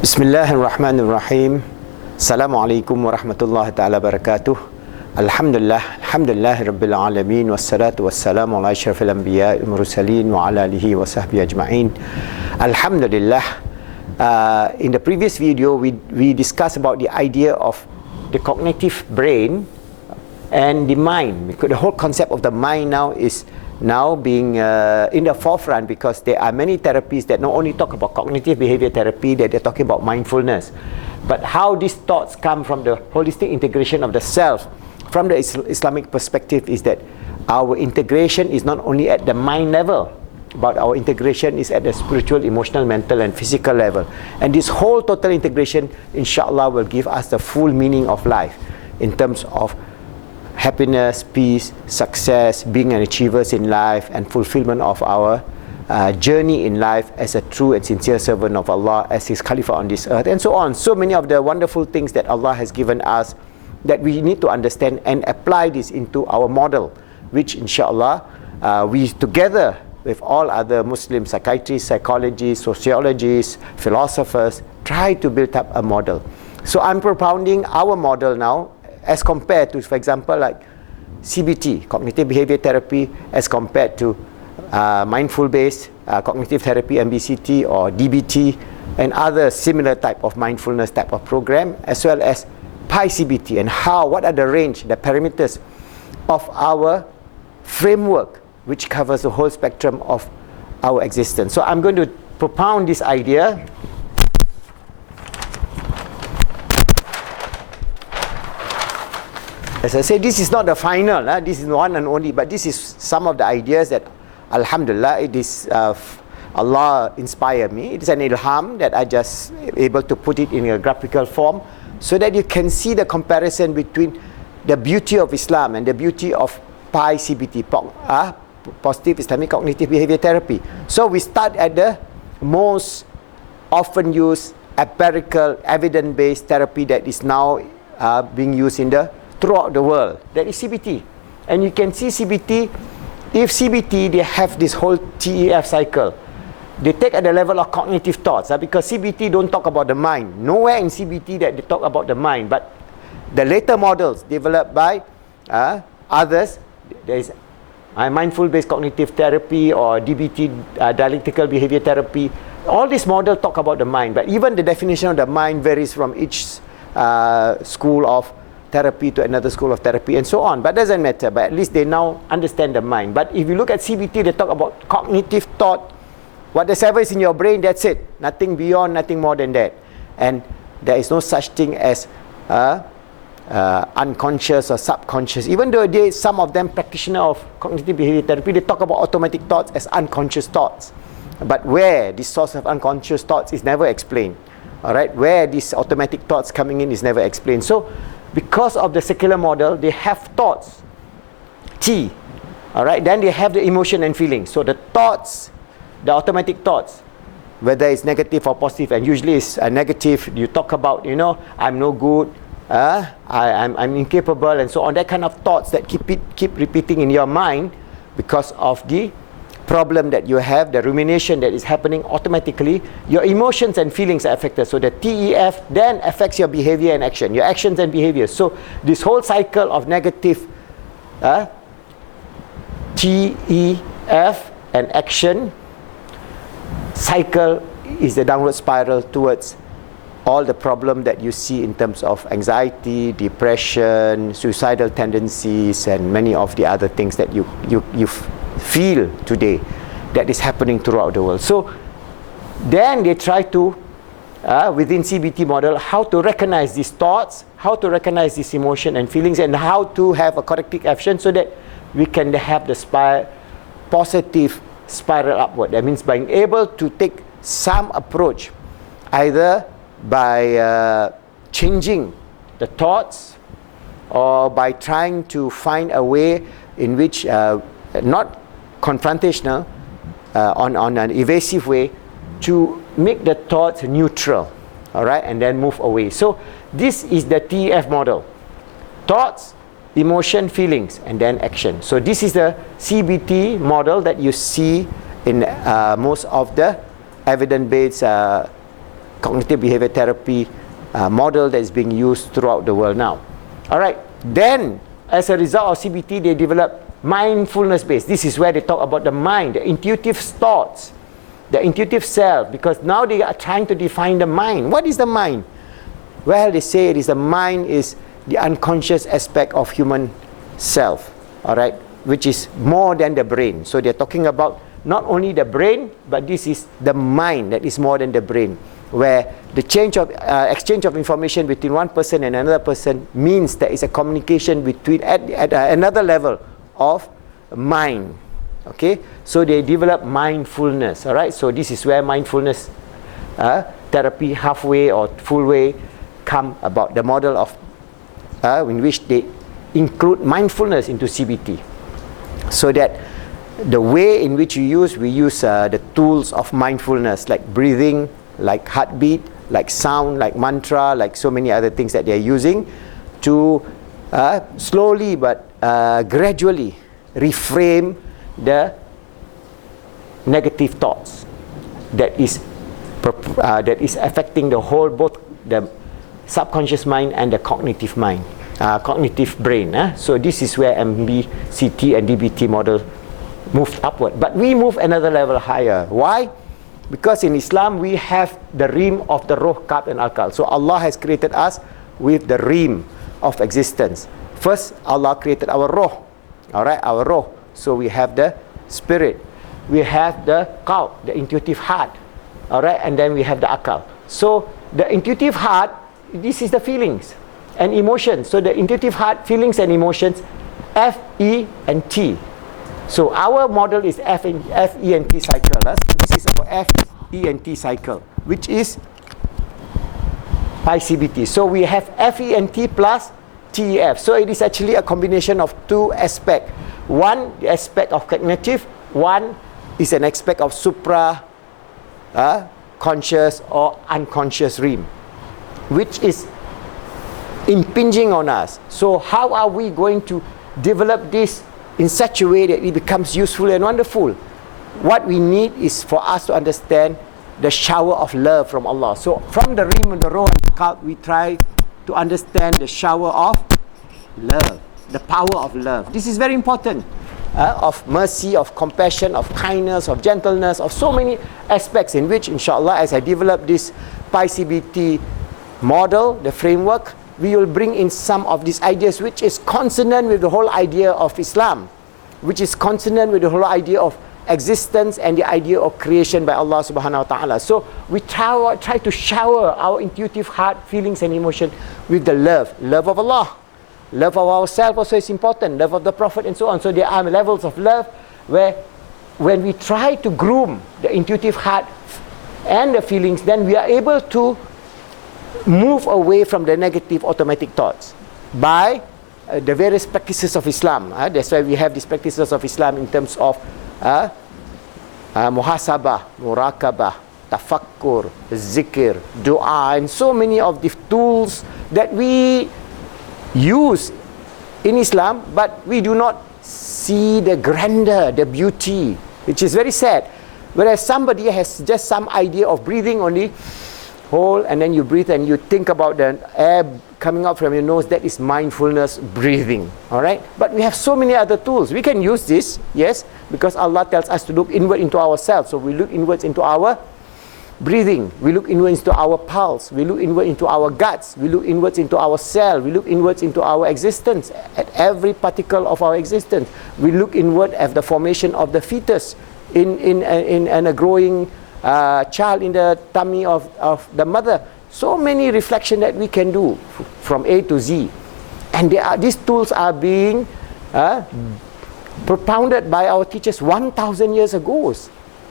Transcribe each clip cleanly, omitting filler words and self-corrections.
Bismillahirrahmanirrahim. Assalamualaikum warahmatullahi taala wabarakatuh. Alhamdulillah rabbil wassalatu wassalamu ala asyrafil anbiya'i wal mursalin wa ala alihi wa sahbihi ajma'in. Alhamdulillah. In the previous video we discussed about the idea of the cognitive brain and the mind, because the whole concept of the mind now is being in the forefront, because there are many therapies that not only talk about cognitive behavior therapy, that they're talking about mindfulness, but how these thoughts come from the holistic integration of the self. From the Islamic perspective is that our integration is not only at the mind level, but our integration is at the spiritual, emotional, mental and physical level. And this whole total integration, inshallah, will give us the full meaning of life in terms of happiness, peace, success, being an achievers in life, and fulfillment of our journey in life as a true and sincere servant of Allah, as His Khalifa on this earth, and so on. So many of the wonderful things that Allah has given us that we need to understand and apply this into our model, which inshallah we together with all other Muslim psychiatrists, psychologists, sociologists, philosophers, try to build up a model. So I'm propounding our model now as compared to, for example, like CBT, cognitive behavior therapy, as compared to mindful-based cognitive therapy, MBCT or DBT, and other similar type of mindfulness type of program, as well as CBT, and what are the range, the parameters of our framework, which covers the whole spectrum of our existence. So I'm going to propound this idea. As I say, this is not the final, this is one and only, but this is some of the ideas that, alhamdulillah, it is Allah inspired me. It is an ilham that I just able to put it in a graphical form, so that you can see the comparison between the beauty of Islam and the beauty of CBT, positive Islamic cognitive behavior therapy. So we start at the most often used empirical, evidence-based therapy that is now being used throughout the world. That is CBT. And you can see CBT, if CBT, they have this whole TEF cycle. They take at the level of cognitive thoughts, because CBT don't talk about the mind. Nowhere in CBT that they talk about the mind. But the later models developed by others, there is mindful-based cognitive therapy or DBT, dialectical behavior therapy. All these models talk about the mind. But even the definition of the mind varies from each school of therapy to another school of therapy, and so on. But doesn't matter. But at least they now understand the mind. But if you look at CBT, they talk about cognitive thought. Whatever is in your brain, that's it. Nothing beyond, nothing more than that. And there is no such thing as unconscious or subconscious. Even though some of them practitioners of cognitive behavior therapy, they talk about automatic thoughts as unconscious thoughts. But where this source of unconscious thoughts is never explained. All right, where these automatic thoughts coming in is never explained. So, because of the secular model, they have thoughts, T. All right, then they have the emotion and feeling. So the thoughts, the automatic thoughts, whether it's negative or positive, and usually it's negative. You talk about, I'm no good, I'm incapable, and so on. That kind of thoughts that keep repeating in your mind because of the problem that you have, the rumination that is happening automatically. Your emotions and feelings are affected. So the TEF then affects your behavior and action, your actions and behaviors. So this whole cycle of negative TEF and action cycle is the downward spiral towards all the problem that you see in terms of anxiety, depression, suicidal tendencies, and many of the other things that you feel today that is happening throughout the world. So then they try to, within CBT model, how to recognize these thoughts, how to recognize these emotions and feelings, and how to have a corrective action so that we can have the positive spiral upward. That means being able to take some approach, either by changing the thoughts or by trying to find a way in which not confrontational, on an evasive way, to make the thoughts neutral, all right, and then move away. So this is the TEF model: thoughts, emotion, feelings, and then action. So this is the CBT model that you see in most of the evidence-based cognitive behavior therapy model that is being used throughout the world now. All right, then as a result of CBT, they develop mindfulness based. This is where they talk about the mind, the intuitive thoughts, the intuitive self, because now they are trying to define the mind. What is the mind? Well, they say it is the mind is the unconscious aspect of human self, all right, which is more than the brain. So they're talking about not only the brain, but this is the mind that is more than the brain, where the exchange of information between one person and another person means there is a communication between at another level of mind. Okay, so they develop mindfulness. All right, so this is where mindfulness therapy, halfway or full way, come about. The model of in which they include mindfulness into CBT, so that the way in which we use the tools of mindfulness, like breathing, like heartbeat, like sound, like mantra, like so many other things that they are using to slowly but gradually reframe the negative thoughts that is affecting the whole, both the subconscious mind and the cognitive mind, cognitive brain. So this is where MBCT and DBT model moved upward. But we move another level higher. Why? Because in Islam we have the rim of the Ruh, Qalb and Aqal. So Allah has created us with the rim of existence. First, Allah created our Ruh. Alright, our Ruh. So we have the spirit. We have the Qalb, the intuitive heart. Alright, and then we have the Aqal. So the intuitive heart, this is the feelings and emotions. So the intuitive heart, feelings and emotions, F, E and T. So our model is F, E and T cycle. So this is our F, E and T cycle, which is by CBT. So we have F, E and T plus T, E, F. So it is actually a combination of two aspects. One, the aspect of cognitive. One is an aspect of supra conscious or unconscious rim, which is impinging on us. So how are we going to develop this in such a way that it becomes useful and wonderful? What we need is for us to understand the shower of love from Allah. So from the rim of the Ruh and the Qalb, we try to understand the shower of love, the power of love. This is very important, of mercy, of compassion, of kindness, of gentleness, of so many aspects in which, inshallah, as I develop this PI-CBT model, the framework, we will bring in some of these ideas which is consonant with the whole idea of Islam, which is consonant with the whole idea of existence and the idea of creation by Allah subhanahu wa ta'ala. So we try to shower our intuitive heart, feelings and emotion with the love of Allah. Love of ourselves also is important, love of the Prophet and so on. So there are levels of love where when we try to groom the intuitive heart and the feelings, then we are able to move away from the negative automatic thoughts by the various practices of Islam. That's why we have these practices of Islam in terms of muhasabah, muraqabah, tafakkur, zikr, dua, and so many of the tools that we use in Islam, but we do not see the grandeur, the beauty, which is very sad. Whereas somebody has just some idea of breathing only, hold, and then you breathe and you think about the air coming out from your nose. That is mindfulness breathing. All right, but we have so many other tools. We can use this, yes, because Allah tells us to look inward into ourselves. So we look inwards into our breathing, we look inwards into our pulse, we look inward into our guts, we look inwards into our cell, we look inwards into our existence, at every particle of our existence. We look inward at the formation of the fetus in a growing child in the tummy of the mother. So many reflections that we can do from A to Z, and these tools are being propounded by our teachers 1,000 years ago.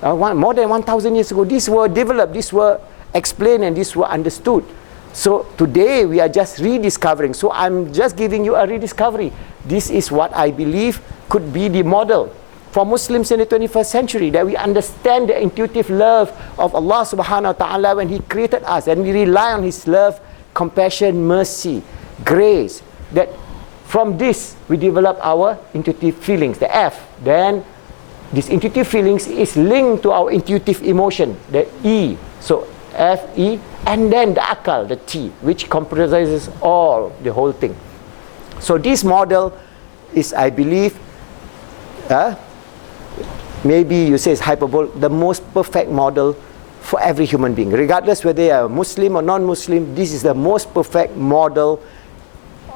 More than 1,000 years ago, these were developed, these were explained, and these were understood. So today we are just rediscovering. So I'm just giving you a rediscovery. This is what I believe could be the model for Muslims in the 21st century, that we understand the intuitive love of Allah subhanahu wa ta'ala when He created us, and we rely on His love, compassion, mercy, grace, that from this we develop our intuitive feelings, the F. Then this intuitive feelings is linked to our intuitive emotion, the E. So F-E, and then the akal, the T, which comprises all, the whole thing. So this model is, I believe, maybe you say it's hyperbole, the most perfect model for every human being. Regardless whether they are Muslim or non-Muslim, this is the most perfect model,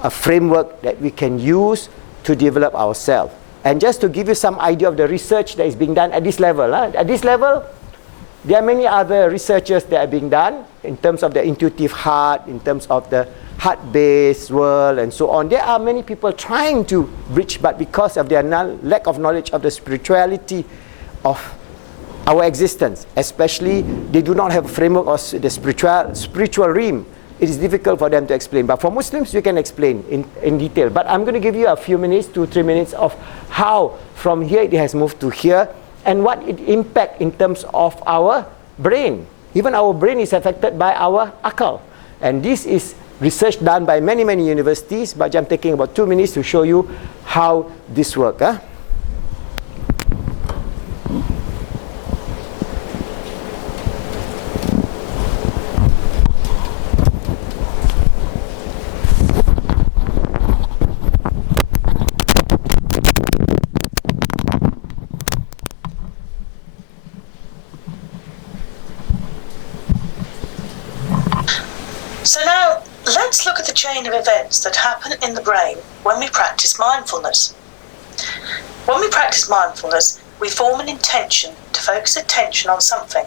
a framework that we can use to develop ourselves. And just to give you some idea of the research that is being done at this level. At this level, there are many other researches that are being done in terms of the intuitive heart, in terms of the heart-based world, and so on. There are many people trying to reach, but because of their lack of knowledge of the spirituality of our existence, especially they do not have a framework of the spiritual realm, it is difficult for them to explain. But for Muslims, we can explain in detail. But I'm going to give you a few minutes, 2-3 minutes, of how from here it has moved to here, and what it impacts in terms of our brain. Even our brain is affected by our akal. And this is research done by many, many universities, but I'm taking about 2 minutes to show you how this works. So now, let's look at the chain of events that happen in the brain when we practice mindfulness. When we practice mindfulness, we form an intention to focus attention on something.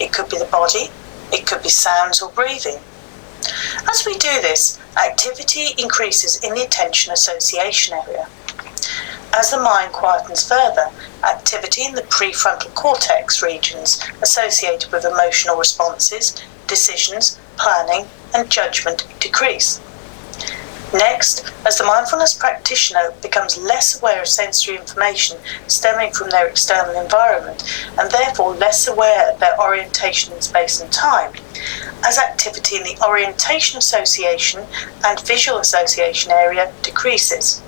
It could be the body, it could be sounds or breathing. As we do this, activity increases in the attention association area. As the mind quietens further, activity in the prefrontal cortex regions associated with emotional responses, decisions, planning and judgment decrease. Next, as the mindfulness practitioner becomes less aware of sensory information stemming from their external environment and therefore less aware of their orientation in space and time, as activity in the orientation association and visual association area decreases.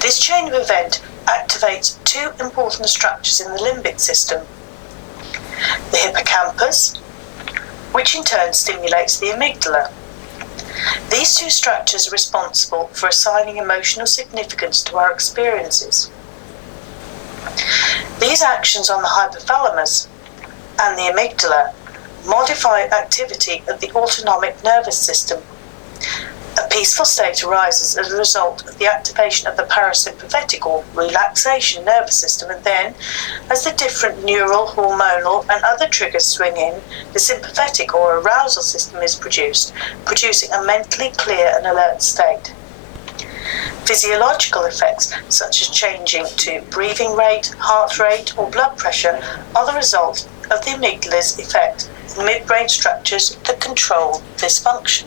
This chain of event activates two important structures in the limbic system: the hippocampus, which in turn stimulates the amygdala. These two structures are responsible for assigning emotional significance to our experiences. These actions on the hypothalamus and the amygdala modify activity of the autonomic nervous system. A peaceful state arises as a result of the activation of the parasympathetic or relaxation nervous system, and then, as the different neural, hormonal and other triggers swing in, the sympathetic or arousal system is produced, producing a mentally clear and alert state. Physiological effects such as changing to breathing rate, heart rate or blood pressure are the result of the amygdala's effect on midbrain structures that control this function.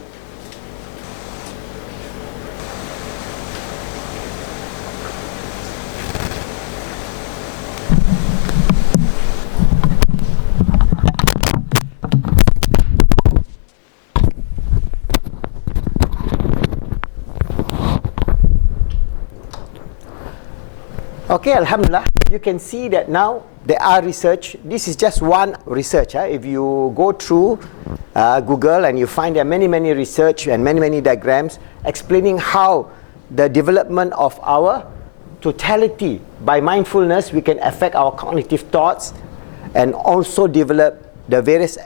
Okay, Alhamdulillah, you can see that now there are research. This is just one research. If you go through Google and you find there are many, many research and many, many diagrams explaining how the development of our totality by mindfulness, we can affect our cognitive thoughts and also develop the various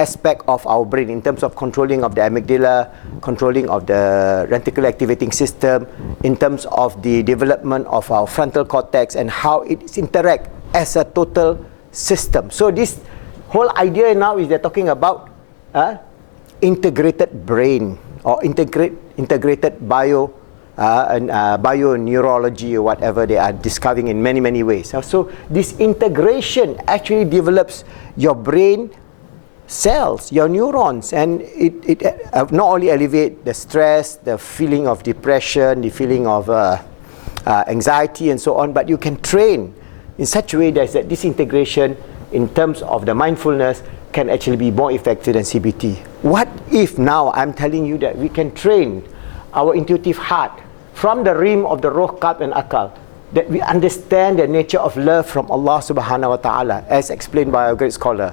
aspect of our brain in terms of controlling of the amygdala, controlling of the reticular activating system, in terms of the development of our frontal cortex and how it interact as a total system. So this whole idea now is they're talking about integrated brain or integrated bioneurology or whatever they are discovering in many, many ways. So this integration actually develops your brain cells, your neurons, and it not only alleviate the stress, the feeling of depression, the feeling of anxiety and so on, but you can train in such a way that this integration in terms of the mindfulness can actually be more effective than CBT. What if now I'm telling you that we can train our intuitive heart from the realm of the Ruh, Qalb and Akal, that we understand the nature of love from Allah subhanahu wa ta'ala, as explained by a great scholar,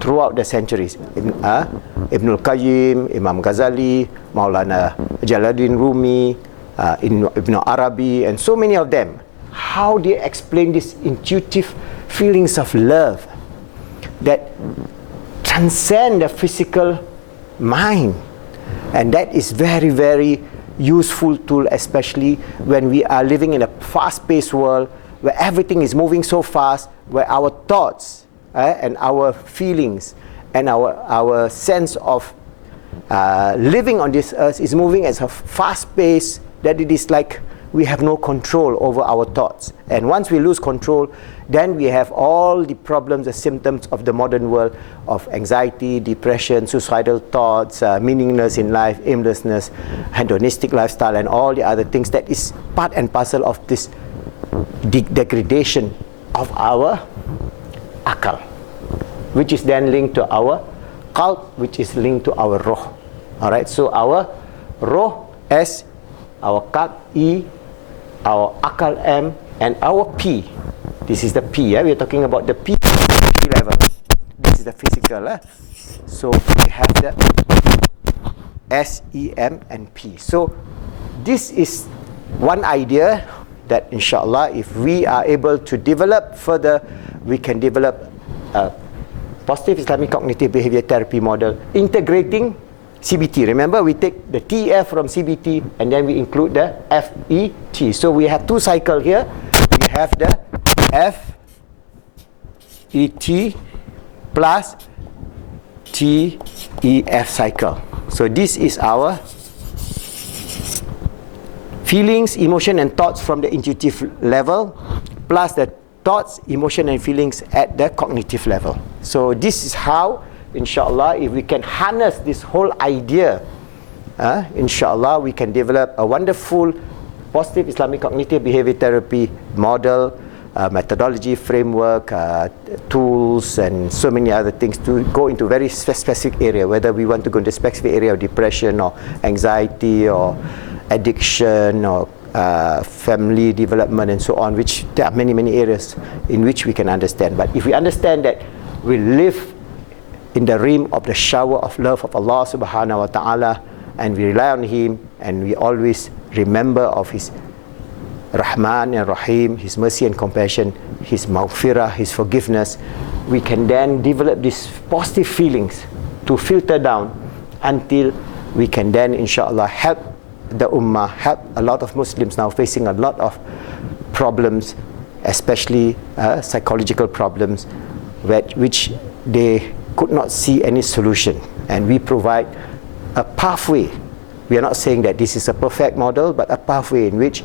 throughout the centuries. Ibn al-Qayyim, Imam Ghazali, Maulana Jalaluddin Rumi, Ibn Arabi, and so many of them. How they explain these intuitive feelings of love that transcend the physical mind. And that is very, very useful tool, especially when we are living in a fast-paced world where everything is moving so fast, where our thoughts and our feelings and our sense of living on this earth is moving at a fast pace that it is like we have no control over our thoughts. And once we lose control, then we have all the problems, the symptoms of the modern world of anxiety, depression, suicidal thoughts, meaninglessness in life, aimlessness, hedonistic lifestyle, and all the other things that is part and parcel of this degradation of our akal, which is then linked to our qalb, which is linked to our roh. Alright, so our roh S, our qalb E, our akal M, and our P. This is the P, we are talking about the P level. This is the physical. So we have the S, E, M, and P. So this is one idea that inshallah, if we are able to develop further, we can develop a positive Islamic cognitive behavior therapy model integrating CBT. Remember, we take the TF from CBT and then we include the FET. So we have two cycles here. We have the FET plus TEF cycle. So this is our feelings, emotion, and thoughts from the intuitive level, plus the thoughts, emotion, and feelings at the cognitive level. So this is how, inshallah, if we can harness this whole idea, inshallah, we can develop a wonderful positive Islamic cognitive behavior therapy model, methodology, framework, tools, and so many other things to go into very specific area, whether we want to go into specific area of depression or anxiety or addiction or family development and so on, which there are many areas in which we can understand. But if we understand that we live in the realm of the shower of love of Allah subhanahu wa ta'ala, and we rely on Him, and we always remember of His Rahman and Rahim, His mercy and compassion, His maghfirah, His forgiveness, we can then develop these positive feelings to filter down until we can then inshallah help the ummah, help a lot of Muslims now facing a lot of problems, especially psychological problems, which they could not see any solution. And we provide a pathway. We are not saying that this is a perfect model, but a pathway in which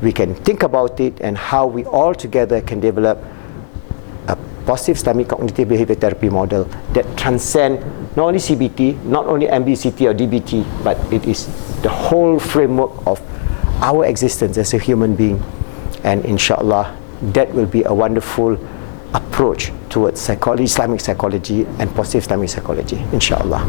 we can think about it and how we all together can develop a positive Islamic cognitive behavior therapy model that transcends not only CBT, not only MBCT or DBT, but it is the whole framework of our existence as a human being. And inshallah, that will be a wonderful approach towards psychology, Islamic psychology, and positive Islamic psychology, inshallah.